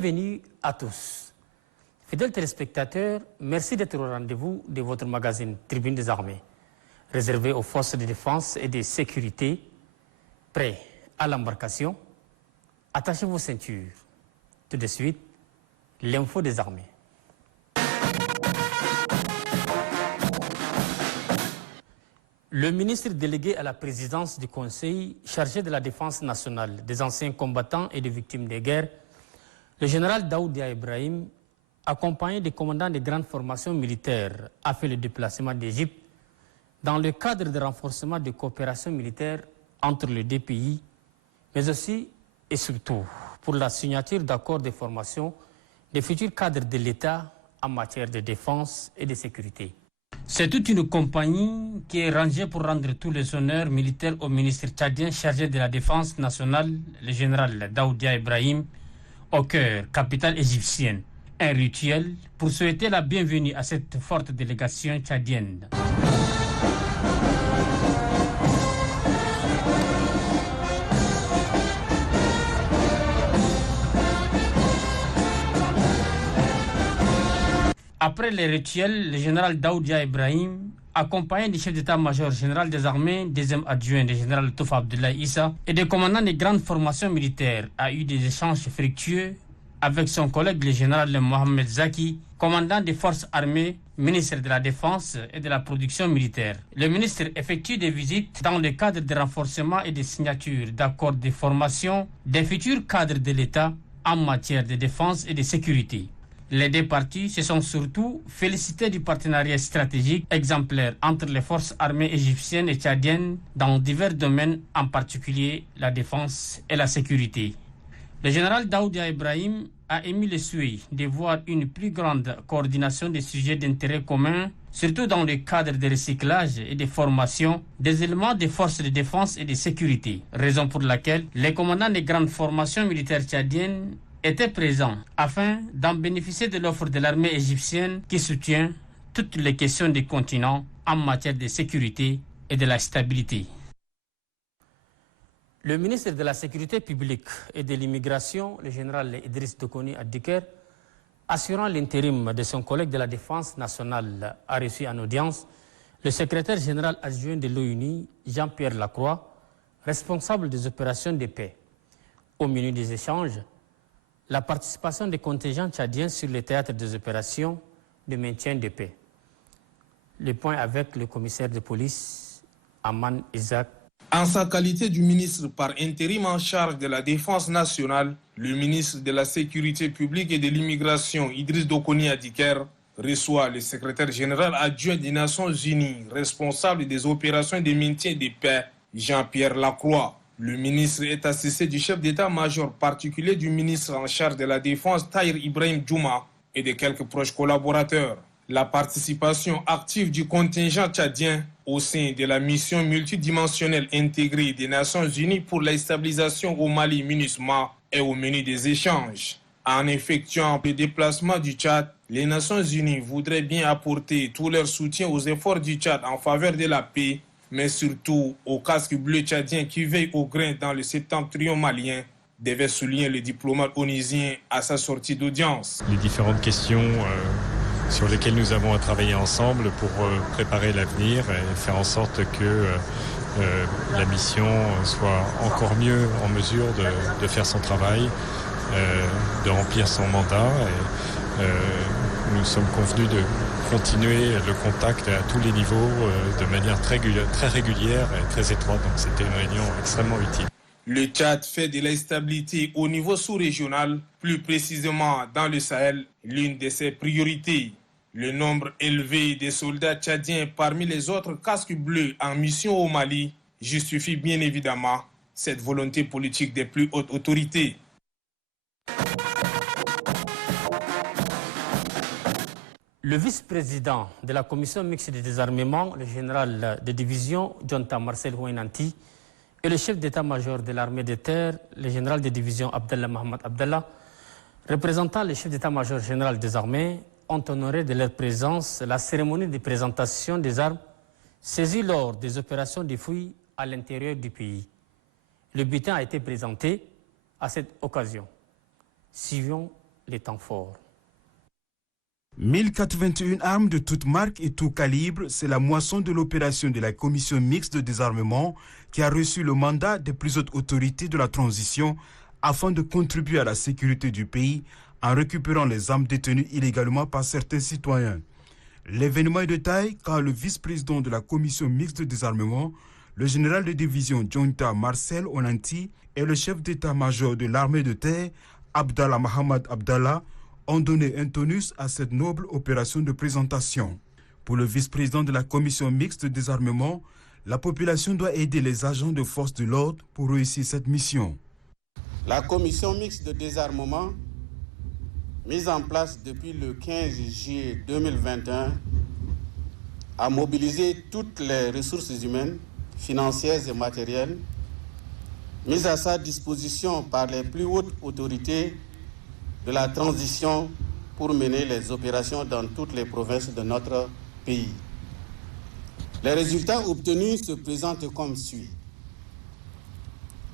Bienvenue à tous. Fidèles téléspectateurs, merci d'être au rendez-vous de votre magazine Tribune des Armées, réservé aux forces de défense et de sécurité, prêts à l'embarcation. Attachez vos ceintures. Tout de suite, l'info des armées. Le ministre délégué à la présidence du Conseil chargé de la défense nationale, des anciens combattants et des victimes des guerres, le général Daoudia Ibrahim, accompagné des commandants des grandes formations militaires, a fait le déplacement d'Égypte dans le cadre de renforcement de coopération militaire entre les deux pays, mais aussi et surtout pour la signature d'accords de formation des futurs cadres de l'État en matière de défense et de sécurité. C'est toute une compagnie qui est rangée pour rendre tous les honneurs militaires au ministre tchadien chargé de la défense nationale, le général Daoudia Ibrahim, au cœur, capitale égyptienne. Un rituel pour souhaiter la bienvenue à cette forte délégation tchadienne. Après les rituels, le général Daoudia Ibrahim, accompagné du chef d'état-major général des armées, deuxième adjoint du général Touf Abdoulaye Issa et des commandants des grandes formations militaires, a eu des échanges fructueux avec son collègue le général Mohamed Zaki, commandant des forces armées, ministre de la Défense et de la production militaire. Le ministre effectue des visites dans le cadre de renforcement et de signature d'accords de formation des futurs cadres de l'État en matière de défense et de sécurité. Les deux parties se sont surtout félicitées du partenariat stratégique exemplaire entre les forces armées égyptiennes et tchadiennes dans divers domaines, en particulier la défense et la sécurité. Le général Daoudia Ibrahim a émis le souhait de voir une plus grande coordination des sujets d'intérêt commun, surtout dans le cadre de recyclage et de formation des éléments des forces de défense et de sécurité, raison pour laquelle les commandants des grandes formations militaires tchadiennes étaient présents afin d'en bénéficier de l'offre de l'armée égyptienne qui soutient toutes les questions du continent en matière de sécurité et de la stabilité. Le ministre de la Sécurité publique et de l'immigration, le général Idriss Dokoni Adiker, assurant l'intérim de son collègue de la Défense nationale, a reçu en audience le secrétaire général adjoint de l'ONU, Jean-Pierre Lacroix, responsable des opérations de paix. Au menu des échanges, la participation des contingents tchadiens sur les théâtres des opérations de maintien de paix. Le point avec le commissaire de police, Aman Isaac. En sa qualité du ministre par intérim en charge de la défense nationale, le ministre de la Sécurité publique et de l'immigration, Idriss Dokoni Adiker, reçoit le secrétaire général adjoint des Nations Unies, responsable des opérations de maintien de paix, Jean-Pierre Lacroix. Le ministre est assisté du chef d'état-major particulier du ministre en charge de la défense, Tahir Ibrahim Djouma, et de quelques proches collaborateurs. La participation active du contingent tchadien au sein de la mission multidimensionnelle intégrée des Nations Unies pour la stabilisation au Mali, MINUSMA, est au menu des échanges. En effectuant le déplacement du Tchad, les Nations Unies voudraient bien apporter tout leur soutien aux efforts du Tchad en faveur de la paix, mais surtout aux casques bleus tchadiens qui veillent au grain dans le septentrion malien, devait souligner le diplomate onusien à sa sortie d'audience. Les différentes questions sur lesquelles nous avons à travailler ensemble pour préparer l'avenir et faire en sorte que la mission soit encore mieux en mesure de faire son travail, de remplir son mandat. Nous sommes convenus de continuer le contact à tous les niveaux de manière très régulière et très étroite. Donc c'était une réunion extrêmement utile. Le Tchad fait de la stabilité au niveau sous-régional, plus précisément dans le Sahel, l'une de ses priorités. Le nombre élevé des soldats tchadiens parmi les autres casques bleus en mission au Mali justifie bien évidemment cette volonté politique des plus hautes autorités. Le vice-président de la commission mixte de désarmement, le général de division Jonta Marcel Houenanti, et le chef d'état-major de l'armée de terre, le général de division Abdallah Mohamed Abdallah, représentant le chef d'état-major général des armées, ont honoré de leur présence la cérémonie de présentation des armes saisies lors des opérations de fouilles à l'intérieur du pays. Le butin a été présenté à cette occasion. Suivons les temps forts. 1081 armes de toutes marques et tout calibre, c'est la moisson de l'opération de la commission mixte de désarmement qui a reçu le mandat des plus hautes autorités de la transition afin de contribuer à la sécurité du pays en récupérant les armes détenues illégalement par certains citoyens. L'événement est de taille car le vice-président de la commission mixte de désarmement, le général de division Djonta Marcel Onanti et le chef d'état-major de l'armée de terre, Abdallah Mohamed Abdallah, ont donné un tonus à cette noble opération de présentation. Pour le vice-président de la commission mixte de désarmement, la population doit aider les agents de force de l'ordre pour réussir cette mission. La commission mixte de désarmement, mise en place depuis le 15 juillet 2021, a mobilisé toutes les ressources humaines, financières et matérielles mises à sa disposition par les plus hautes autorités de la transition pour mener les opérations dans toutes les provinces de notre pays. Les résultats obtenus se présentent comme suit.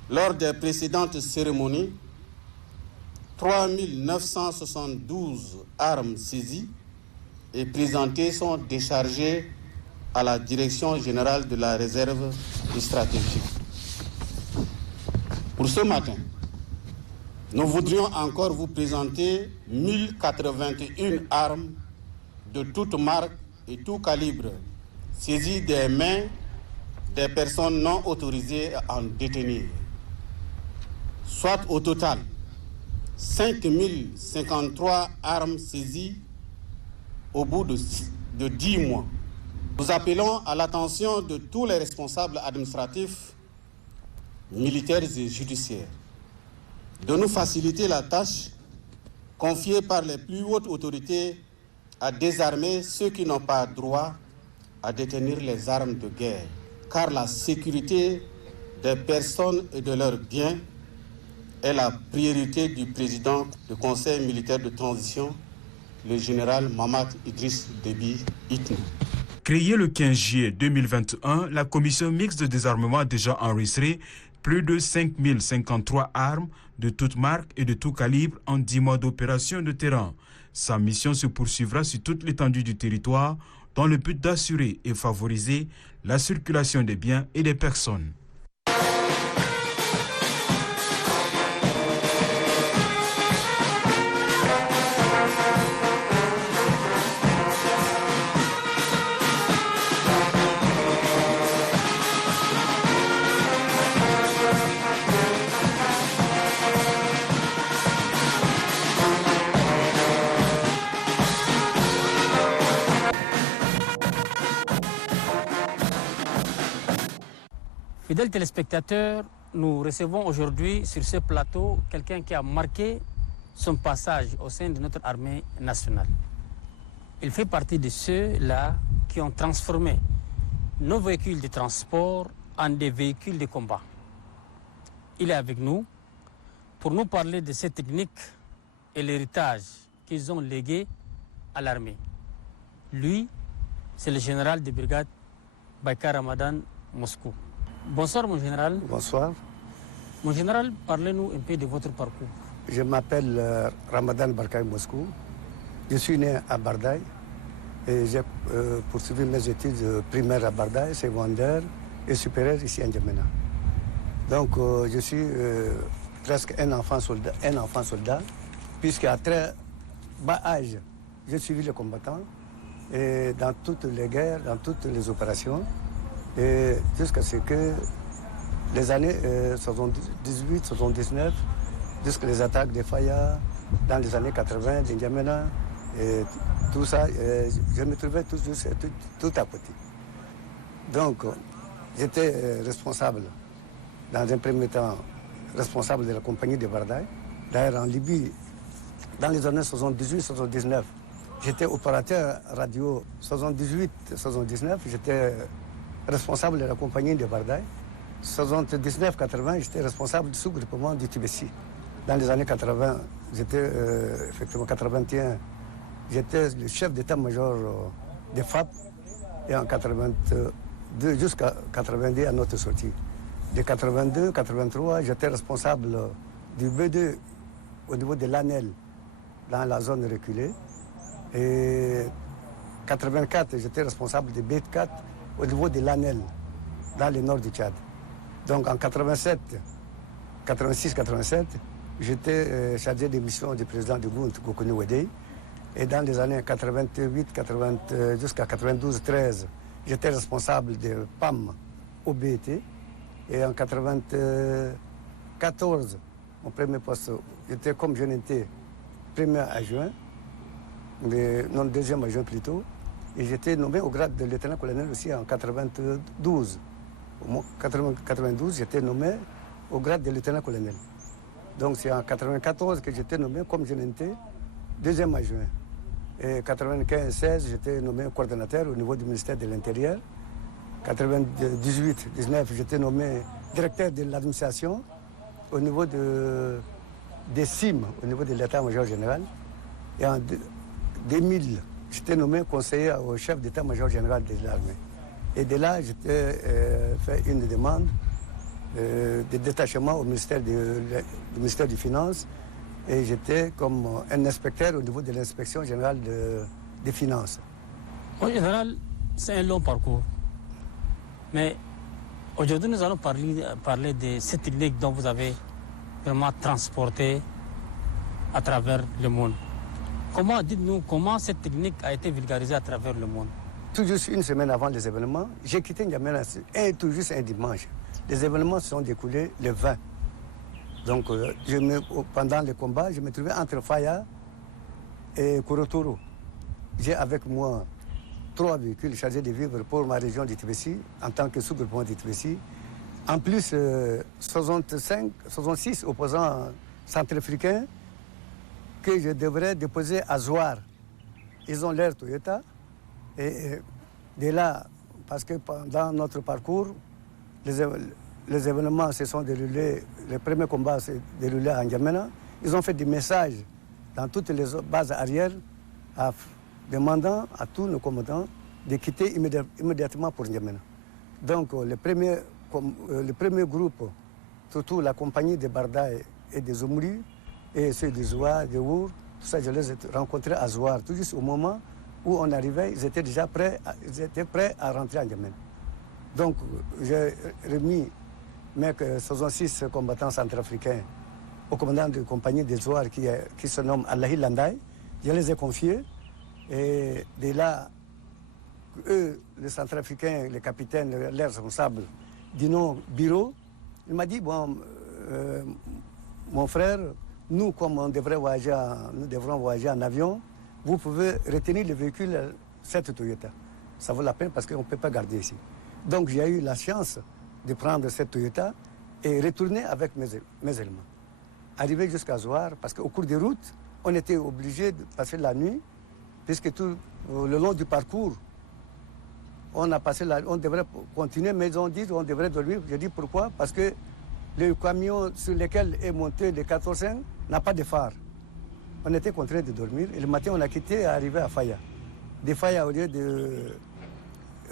Lors des précédentes cérémonies, 3 972 armes saisies et présentées sont déchargées à la Direction générale de la réserve stratégique. Pour ce matin, nous voudrions encore vous présenter 1081 armes de toutes marques et tout calibre saisies des mains des personnes non autorisées à en détenir. Soit au total 5053 armes saisies au bout de 10 mois. Nous appelons à l'attention de tous les responsables administratifs, militaires et judiciaires de nous faciliter la tâche confiée par les plus hautes autorités à désarmer ceux qui n'ont pas droit à détenir les armes de guerre, car la sécurité des personnes et de leurs biens est la priorité du président du Conseil militaire de transition, le général Mahamat Idriss Déby Itno. Créée le 15 juillet 2021, la commission mixte de désarmement a déjà enregistré plus de 5053 armes de toutes marques et de tout calibre en 10 mois d'opération de terrain. Sa mission se poursuivra sur toute l'étendue du territoire dans le but d'assurer et favoriser la circulation des biens et des personnes. Fidèles téléspectateurs, nous recevons aujourd'hui sur ce plateau quelqu'un qui a marqué son passage au sein de notre armée nationale. Il fait partie de ceux-là qui ont transformé nos véhicules de transport en des véhicules de combat. Il est avec nous pour nous parler de ces techniques et l'héritage qu'ils ont légué à l'armée. Lui, c'est le général de brigade Baïkar Ramadan Moscou. Bonsoir mon général. Bonsoir. Mon général, parlez-nous un peu de votre parcours. Je m'appelle Ramadan Barkay Moscou. Je suis né à Bardaï et j'ai poursuivi mes études primaires à Bardaï, secondaires et supérieures ici à N'Djamena. Donc je suis presque un enfant soldat, puisqu'à très bas âge, j'ai suivi les combattants et dans toutes les guerres, dans toutes les opérations. Et jusqu'à ce que les années 78, 79, jusqu'à les attaques de Faya, dans les années 80, d'Indiamena, et tout ça, je me trouvais tout à côté. Donc, j'étais responsable, dans un premier temps, responsable de la compagnie de Bardaï. D'ailleurs, en Libye, dans les années 78-79, j'étais opérateur radio 78-79, j'étais responsable de la compagnie de Bardaï. 79-80, j'étais responsable du sous-groupement du Tibessi. Dans les années 80, j'étais effectivement 81, j'étais le chef d'état-major des FAP et en 82 jusqu'à 90 à notre sortie. De 82-83, j'étais responsable du B2 au niveau de l'ANEL dans la zone reculée. Et en 84, j'étais responsable de B4 au niveau de l'ANEL, dans le nord du Tchad. Donc en 87, 86-87, j'étais chargé des missions du président du Gound, Gokoni Wedei. Et dans les années 88, jusqu'à 92-13, j'étais responsable de PAM au BET. Et en 94, mon premier poste, j'étais comme jeune été, premier adjoint, non deuxième adjoint plutôt. Et j'étais nommé au grade de lieutenant-colonel aussi en 92. En 92, j'étais nommé au grade de lieutenant-colonel. Donc c'est en 94 que j'étais nommé comme jeune été, deuxième adjoint. Et en 95-16, j'étais nommé coordonnateur au niveau du ministère de l'Intérieur. 98-19, j'étais nommé directeur de l'administration au niveau des CIM, au niveau de l'état-major général. Et en 2000, j'étais nommé conseiller au chef d'état-major général de l'armée. Et de là, j'étais fait une demande de détachement au ministère des Finances. Et j'étais comme un inspecteur au niveau de l'inspection générale des finances. En général, c'est un long parcours. Mais aujourd'hui, nous allons parler de cette technique dont vous avez vraiment transporté à travers le monde. Dites-nous comment cette technique a été vulgarisée à travers le monde? Tout juste une semaine avant les événements, j'ai quitté N'Djamena tout juste un dimanche. Les événements se sont découlés le 20. Donc, pendant le combat, je me trouvais entre Faya et Korotoro. J'ai avec moi 3 véhicules chargés de vivres pour ma région d'Itibessi, en tant que sous-groupement d'Itibessi. En plus, 66 opposants centrafricains que je devrais déposer à Zouar. Ils ont l'air Toyota. Et de là, parce que pendant notre parcours, les événements se sont déroulés, le premier combat s'est déroulé à N'Djamena. Ils ont fait des messages dans toutes les bases arrières demandant à tous nos commandants de quitter immédiatement pour N'Djamena. Donc le premier groupe, surtout la compagnie de Bardaï et des Zoumouri, et ceux de Zouar, de Our, tout ça, je les ai rencontrés à Zouar. Tout juste au moment où on arrivait, ils étaient déjà prêts à rentrer à N'Djamena. Donc j'ai remis mes 66 combattants centrafricains au commandant de compagnie des Zouar qui se nomme Allahi Landaï. Je les ai confiés. Et de là, eux, les centrafricains, les capitaines, les responsables du nom bureau, il m'a dit, bon, mon frère, nous, comme nous devrons voyager en avion, vous pouvez retenir le véhicule, cette Toyota. Ça vaut la peine parce qu'on ne peut pas garder ici. Donc j'ai eu la chance de prendre cette Toyota et retourner avec mes éléments. Arrivé jusqu'à Zouar, parce qu'au cours des routes, on était obligé de passer la nuit, puisque tout le long du parcours, on devrait continuer, mais ils ont dit qu'on devrait dormir. J'ai dit pourquoi? Parce que le camion sur lequel est monté le 14 n'a pas de phare. On était contraints de dormir. Et le matin, on a quitté et arrivé à Faya. De Faya, au lieu de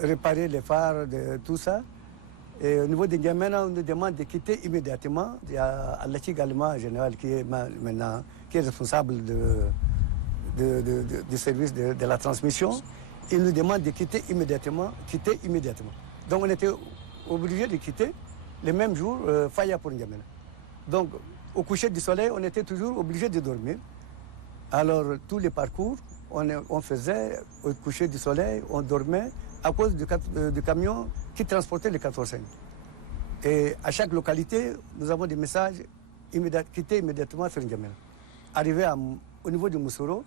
réparer les phares, de tout ça, et au niveau de N'Djamena, on nous demande de quitter immédiatement. Il y a Alachi Galima, général, qui est maintenant responsable du service de la transmission. Il nous demande de quitter immédiatement. Donc on était obligé de quitter le même jour Faya pour N'Djamena. Donc au coucher du soleil, on était toujours obligé de dormir. Alors tous les parcours, on faisait au coucher du soleil, on dormait à cause du camion qui transportait les 14. Et à chaque localité, nous avons des messages quitter immédiatement sur N'Djamena. Arrivé au niveau du Moussoro,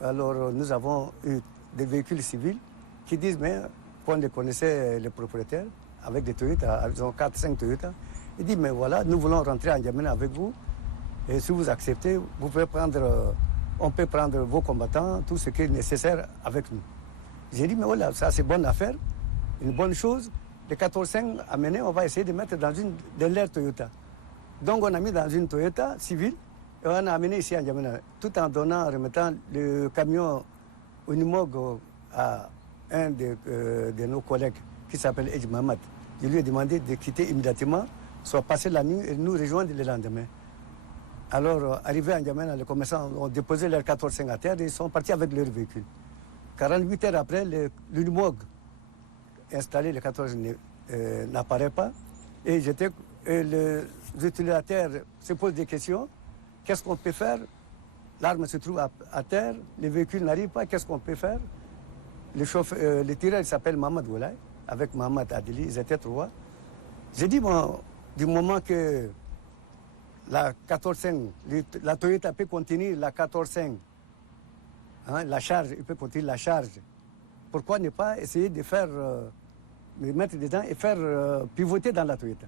alors nous avons eu des véhicules civils qui disent, mais on les connaissait les propriétaires, avec des Toyota, ils ont 4-5 Toyota. Ils disent, mais voilà, nous voulons rentrer à N'Djamena avec vous. Et si vous acceptez, on peut prendre vos combattants, tout ce qui est nécessaire avec nous. J'ai dit, mais voilà, ça c'est bonne affaire, une bonne chose. Les 14-5 amenés, on va essayer de mettre dans une de leurs Toyota. Donc on a mis dans une Toyota civile et on a amené ici à N'Djamena, tout en remettant le camion Unimog à un de nos collègues qui s'appelle Edj Mahamat. Je lui ai demandé de quitter immédiatement, soit passer la nuit et nous rejoindre le lendemain. Alors, arrivés à N'Djamena, les commerçants ont déposé leurs 14-5 à terre et ils sont partis avec leur véhicule. 48 heures après, l'UNMOG installé, le 14 n'apparaît pas. Et les utilisateurs se posent des questions. Qu'est-ce qu'on peut faire? L'arme se trouve à terre, les véhicules n'arrivent pas, qu'est-ce qu'on peut faire? Le tireur, il s'appelle Mohamed Woulay, avec Mohamed Adeli, ils étaient 3. J'ai dit, bon, du moment que la 14-5, la Toyota peut contenir la 14-5, hein, la charge, il peut contenir la charge, pourquoi ne pas essayer de faire, de mettre dedans et faire pivoter dans la Toyota?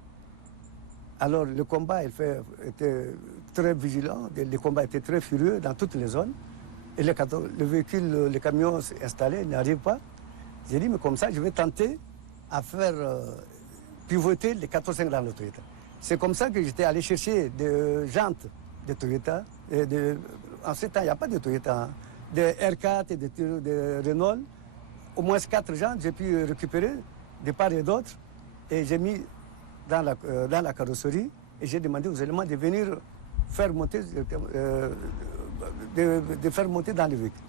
Alors le combat était très vigilant, le combat était très furieux dans toutes les zones. Et le véhicule, le camion installé n'arrive pas. J'ai dit, mais comme ça, je vais tenter à faire pivoter les 14-5 dans le Toyota. C'est comme ça que j'étais allé chercher des jantes de Toyota. En ce temps, il n'y a pas de Toyota, hein, de R4 et de Renault. Au moins 4 jantes, j'ai pu récupérer de part et d'autre. Et j'ai mis dans la carrosserie et j'ai demandé aux éléments de venir faire monter, de faire monter dans le véhicule.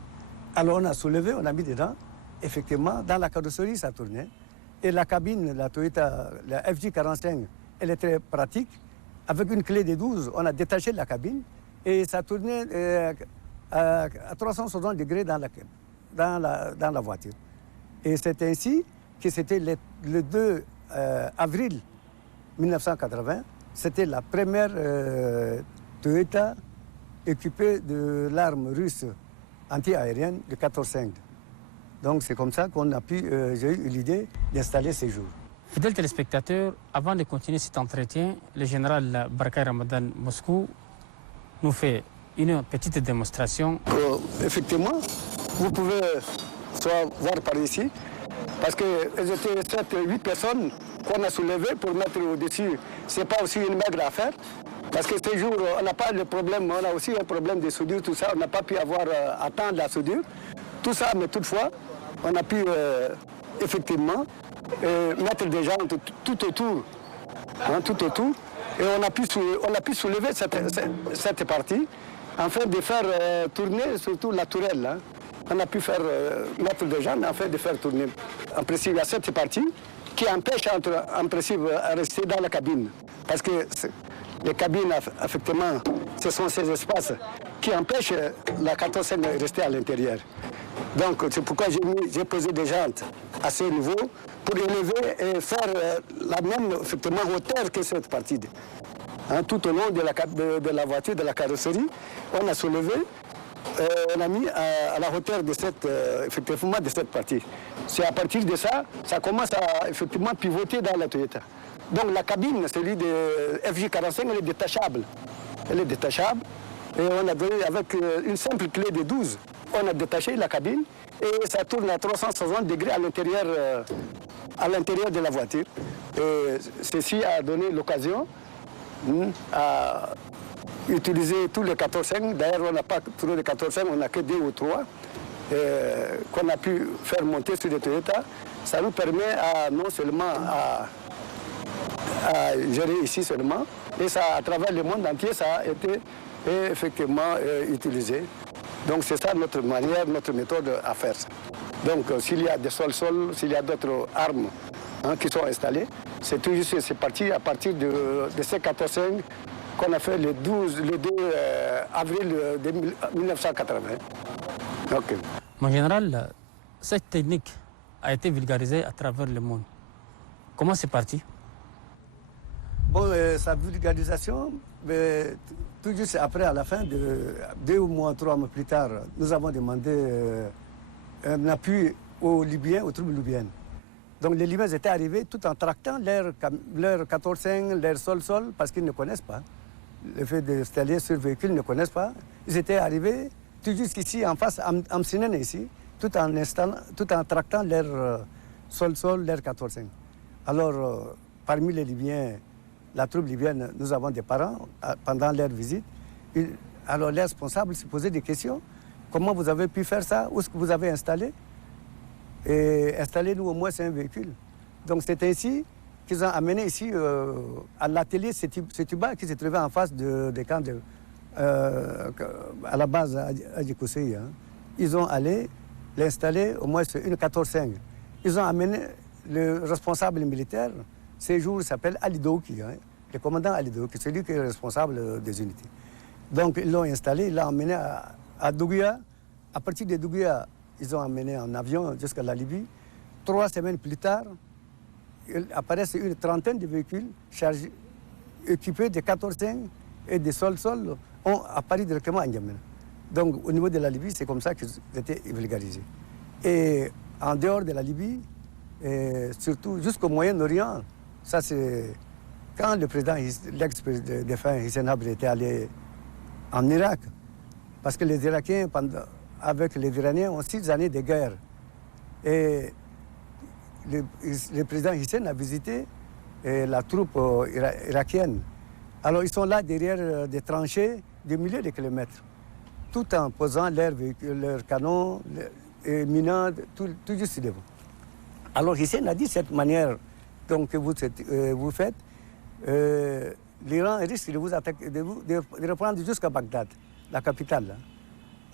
Alors on a soulevé, on a mis dedans. Effectivement, dans la carrosserie, ça tournait. Et la cabine, la Toyota, la FJ45, elle est très pratique. Avec une clé de 12, on a détaché la cabine et ça tournait à 360 degrés dans la voiture. Et c'est ainsi que c'était le 2 avril 1980, c'était la première Toyota équipée de l'arme russe anti-aérienne de 14-5. Donc c'est comme ça qu'on a pu, j'ai eu l'idée d'installer ces jours. Fidèles téléspectateurs, avant de continuer cet entretien, le général Barkay Ramadan Moscou nous fait une petite démonstration. Effectivement, vous pouvez soit voir par ici, parce qu'elles étaient 7-8 personnes qu'on a soulevées pour mettre au-dessus. Ce n'est pas aussi une maigre affaire, parce que ces jours, on n'a pas le problème, on a aussi un problème de soudure, tout ça, on n'a pas pu attendre la soudure. Tout ça, mais toutefois, on a pu effectivement mettre des gens tout autour, hein, tout autour, et on a pu soulever cette partie, afin de faire tourner surtout la tourelle. Hein. On a pu faire mettre des gens afin de faire tourner. En principe, il y a cette partie qui empêche en principe à rester dans la cabine. Parce que les cabines, effectivement, ce sont ces espaces qui empêchent la 14 de rester à l'intérieur. Donc c'est pourquoi j'ai posé des jantes à ce niveau pour élever et faire la même effectivement hauteur que cette partie. Hein, tout au long de la voiture, de la carrosserie, on a soulevé, on a mis à la hauteur de effectivement de cette partie. C'est à partir de ça, ça commence à effectivement pivoter dans la Toyota. Donc la cabine, celui de FJ45, elle est détachable. Elle est détachable et on a donné avec une simple clé de 12. On a détaché la cabine et ça tourne à 360 degrés à l'intérieur de la voiture. Et ceci a donné l'occasion à utiliser tous les 14-5. D'ailleurs, on n'a pas trop de 14-5, on n'a que 2 ou 3 qu'on a pu faire monter sur les Toyota. Ça nous permet non seulement à gérer ici seulement, et ça, à travers le monde entier, ça a été effectivement utilisé. Donc c'est ça notre manière, notre méthode à faire. Donc s'il y a des sol-sol, s'il y a d'autres armes qui sont installées, c'est tout juste c'est parti à partir de ces 14-5 qu'on a fait le 2 avril 1980. Okay. Mon général, cette technique a été vulgarisée à travers le monde. Comment c'est parti? Bon, sa vulgarisation, tout juste après, à la fin, 2 mois, 3 mois plus tard, nous avons demandé un appui aux Libyens, aux troupes libyennes. Donc les Libyens étaient arrivés tout en tractant leur 14-5, leur sol-sol, parce qu'ils ne connaissent pas. Le fait d'installer sur véhicule, ils ne connaissent pas. Ils étaient arrivés tout juste ici, en face, à Msinen ici, tout en tractant leur sol-sol, leur 14-5. Alors, parmi les Libyens, la troupe libyenne, nous avons des parents, pendant leur visite. Alors les responsables se posaient des questions. Comment vous avez pu faire ça? Où est-ce que vous avez installé? Et installez-nous au moins un véhicule. Donc c'est ainsi qu'ils ont amené ici à l'atelier Setuba qui se trouvait en face des camps à la base à Djikoussi, hein, ils ont allé l'installer au moins sur une 14-5. Ils ont amené le responsable militaire, ces jours, il s'appelle Ali Douki, hein, le commandant Ali Douki, c'est lui qui est responsable des unités. Donc ils l'ont installé, ils l'ont emmené à Dougia. À partir de Dougia, ils ont emmené en avion jusqu'à la Libye. 3 semaines plus tard, il apparaissent une trentaine de véhicules chargés, équipés de 14-5 et des sol-sol ont apparu directement à N'Djamena. Donc au niveau de la Libye, c'est comme ça qu'ils étaient vulgarisés. Et en dehors de la Libye, et surtout jusqu'au Moyen-Orient, ça c'est quand le président, l'ex-défunt Hissène Habré était allé en Irak, parce que les Irakiens, avec les Iraniens, ont 6 années de guerre. Et le président Hissène a visité la troupe irakienne. Alors ils sont là derrière des tranchées de milliers de kilomètres, tout en posant leurs véhicules, leurs canons, et minant, tout juste devant. Alors Hissène a dit cette manière donc, que vous faites, l'Iran risque de vous attaquer, de reprendre jusqu'à Bagdad, la capitale. Hein.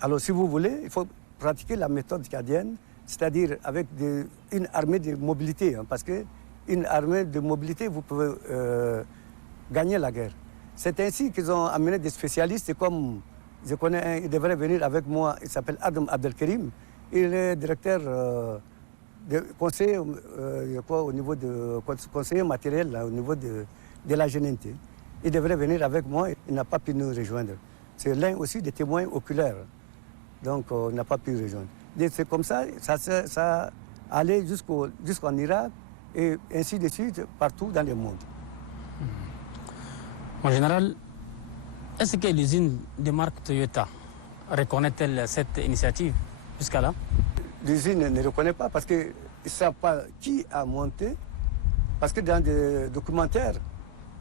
Alors si vous voulez, il faut pratiquer la méthode tchadienne, c'est-à-dire avec une armée de mobilité, hein, parce qu'une armée de mobilité, vous pouvez gagner la guerre. C'est ainsi qu'ils ont amené des spécialistes comme, je connais un, il devrait venir avec moi, il s'appelle Adam Abdelkerim, il est directeur de conseiller, au niveau de conseiller matériel là, au niveau de la GNT. Il devrait venir avec moi, il n'a pas pu nous rejoindre. C'est l'un aussi des témoins oculaires, donc il n'a pas pu rejoindre. C'est comme ça, ça allait jusqu'en Irak et ainsi de suite partout dans le monde. En général, est-ce que l'usine de marque Toyota reconnaît-elle cette initiative jusqu'à là? L'usine ne reconnaît pas parce qu'ils ne savent pas qui a monté, parce que dans des documentaires,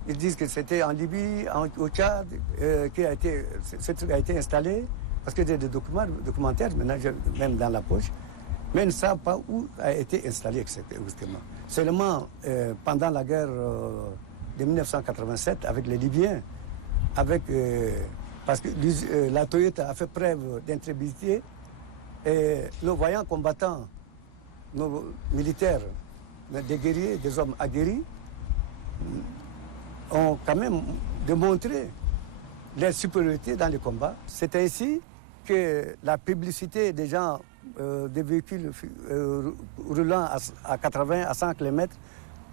ils disent que c'était en Libye, au Tchad, ce truc a été installé, parce que des documentaires, maintenant même dans la poche, mais ils ne savent pas où a été installé exactement. Seulement pendant la guerre de 1987 avec les Libyens, parce que la Toyota a fait preuve d'intrépidité, et nos voyants combattants, nos militaires, des guerriers, des hommes aguerris, ont quand même démontré leur supériorité dans les combats. C'est ainsi que la publicité des gens, des véhicules roulant à 80, à 100 km,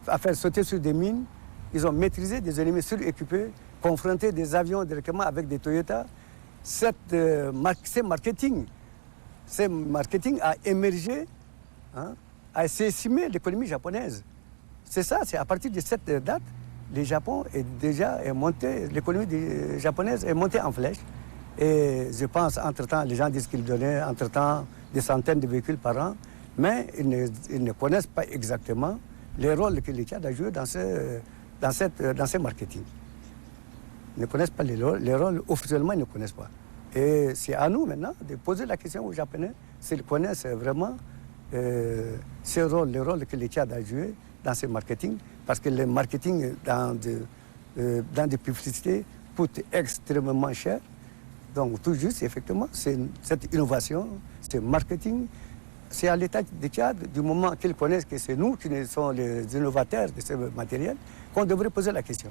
à faire sauter sur des mines, ils ont maîtrisé des ennemis suréquipés, confronté des avions directement avec des Toyota. Ce marketing a émergé, hein, a estimé l'économie japonaise. C'est ça, c'est à partir de cette date, le Japon est monté, l'économie japonaise est montée en flèche. Et je pense, entre-temps, les gens disent qu'ils donnaient, entre-temps, des centaines de véhicules par an, mais ils ne connaissent pas exactement les rôles que le Tchad a joués dans ce marketing. Ils ne connaissent pas les rôles, officiellement, ils ne connaissent pas. Et c'est à nous maintenant de poser la question aux Japonais s'ils connaissent vraiment les rôles que le Tchad a joués dans ce marketing, parce que le marketing dans des publicités coûte extrêmement cher. Donc tout juste, effectivement, c'est cette innovation, ce marketing, c'est à l'État du Tchad, du moment qu'ils connaissent que c'est nous qui sommes les innovateurs de ce matériel, qu'on devrait poser la question.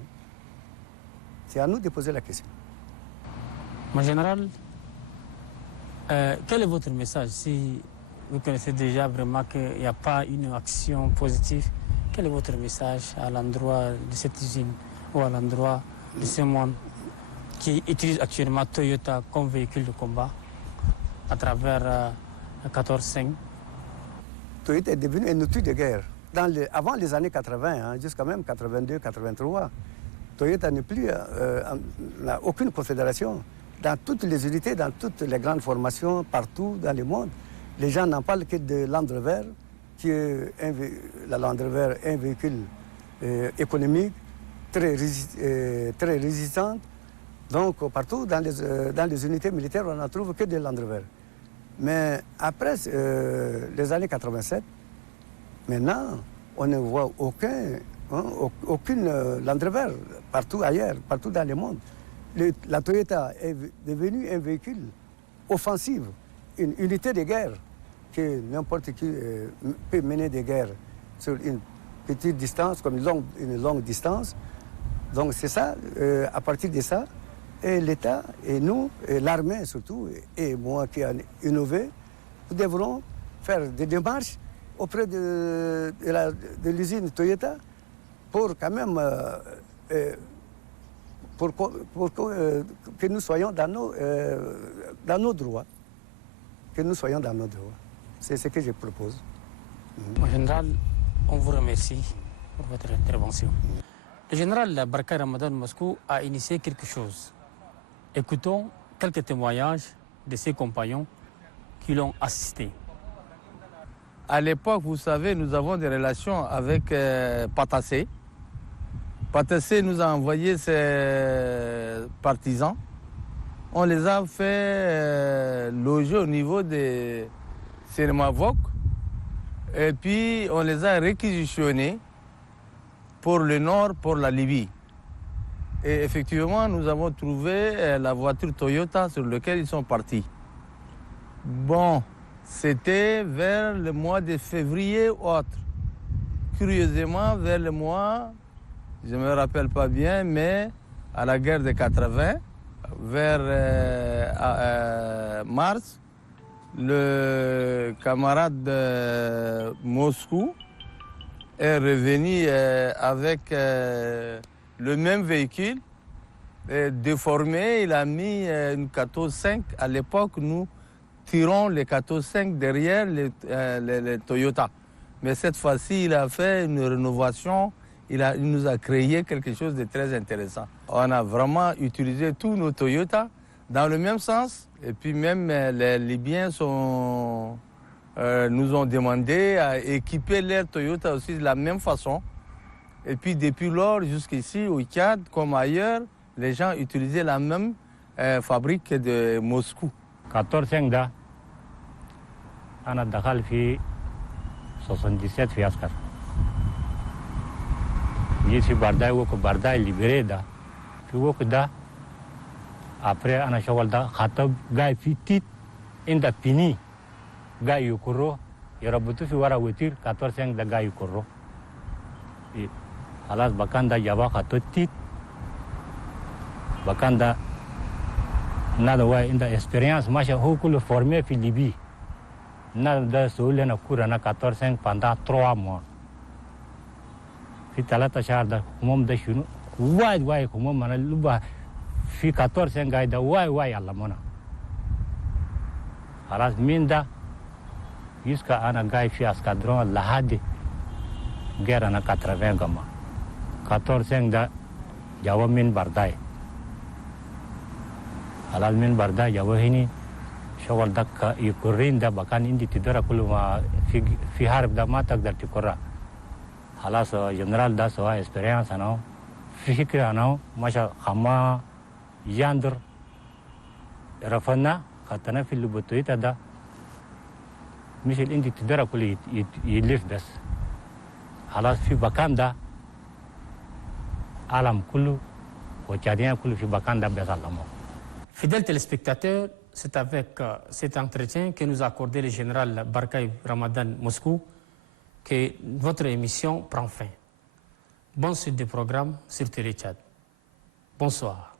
C'est à nous de poser la question. En général, quel est votre message? Si vous connaissez déjà vraiment qu'il n'y a pas une action positive, quel est votre message à l'endroit de cette usine ou à l'endroit de ce monde qui utilise actuellement Toyota comme véhicule de combat à travers 14-5? Toyota est devenu un outil de guerre. Avant les années 80, hein, jusqu'à même 82, 83, Toyota n'a aucune confédération. Dans toutes les unités, dans toutes les grandes formations, partout dans le monde, les gens n'en parlent que de Land Rover, qui est la Land Rover un véhicule économique, très résistant. Donc partout dans les unités militaires, on n'en trouve que des Land Rover. Mais après les années 87, maintenant, on ne voit aucune Land Rover partout ailleurs, partout dans le monde. la Toyota est devenue un véhicule offensif, une unité de guerre que n'importe qui peut mener des guerres sur une petite distance comme une longue distance. Donc c'est ça, à partir de ça, et l'État et nous, et l'armée surtout, et moi qui ai innové, nous devrons faire des démarches auprès de l'usine Toyota pour quand même pour que nous soyons dans nos droits. Que nous soyons dans nos droits. C'est ce que je propose. En général, on vous remercie pour votre intervention. Le général Barkay Ramadan Moscou a initié quelque chose. Écoutons quelques témoignages de ses compagnons qui l'ont assisté. À l'époque, vous savez, nous avons des relations avec Patassé. Patassé nous a envoyé ses partisans. On les a fait loger au niveau des Sénémavok. Et puis, on les a réquisitionnés pour le nord, pour la Libye. Et effectivement, nous avons trouvé la voiture Toyota sur laquelle ils sont partis. Bon, c'était vers le mois de février ou autre. Curieusement, vers le mois, je ne me rappelle pas bien, mais à la guerre de 80, vers mars, le camarade de Moscou est revenu avec le même véhicule, déformé. Il a mis une 14-5. À l'époque, nous tirons les 14-5 derrière les Toyota. Mais cette fois-ci, il a fait une rénovation. Il nous a créé quelque chose de très intéressant. On a vraiment utilisé tous nos Toyota dans le même sens. Et puis même les Libyens nous ont demandé à équiper leur Toyota aussi de la même façon. Et puis depuis lors, jusqu'ici, au Tchad, comme ailleurs, les gens utilisaient la même fabrique de Moscou. 14 da أنا دخل في 77 في عسكر جيت في بارداي وكو بارداي ليبري دا في وقت دا après أنا شغل دا خطب جاي في تيت عند بيني جاي يكرو يربطوا في ورا وتير 14 دا جاي يكرو خلاص بكان دا جابا خطو تيت بكان دا nada way inda experience masha ho kul formé fi Libye nada sole na kura na 14 pendant 3 mois fi 3 شهر da mom da shunu way ko mom mana luba fi 14 gay da way alla mona خلاص min da jusqu'à ana gay fi escadron lahadi guerre na 80 gama 14 da jawa min bardai على من بردا جوهني شغل دك يكرين ده بكان عندي تدرى كل ما في حرب ده ما تقدر تكرر خلاص جنرال ده سوا اكسبيرينس انا في فكره انا ماشا خما ياندر رفنا خدنا في اللوبوتويتا ده مش اللي عندي تدرى كل يلف بس خلاص في بكان ده عالم كله وتشادين كله في بكان ده بس الله. Fidèles téléspectateurs, c'est avec cet entretien que nous a accordé le général Barkay Ramadan Moscou que votre émission prend fin. Bonne suite des programmes sur Télé Tchad. Bonsoir.